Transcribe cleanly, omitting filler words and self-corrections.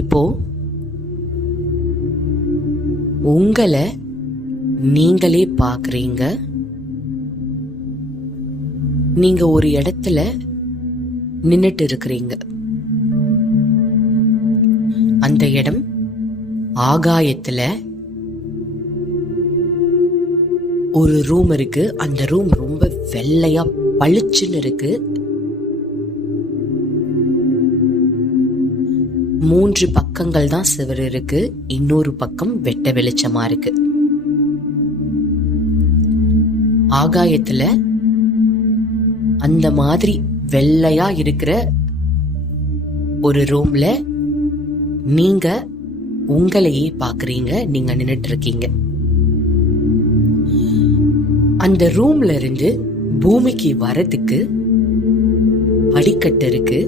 இப்போ உங்களை நீங்களே பாக்குறீங்க. நீங்க ஒரு இடத்துல நின்னுட்டு இருக்கிறீங்க. அந்த இடம் ஆகாயத்துல ஒரு ரூம் இருக்கு. அந்த ரூம் ரொம்ப வெள்ளையா பளிச்சுன்னு இருக்கு. 3 பக்கங்கள் தான் சிவர் இருக்கு. இன்னொரு பக்கம் வெட்ட வெளிச்சமா இருக்கு. ஆகாயத்துல அந்த மாதிரி வெள்ளையா இருக்கிற ஒரு ரூம்ல நீங்க உங்களையே பாக்குறீங்க. நீங்க நின்னுட்டு இருக்கீங்க. அந்த ரூம்ல இருந்து பூமிக்கு வரதுக்கு படிக்கட்டு இருக்கு.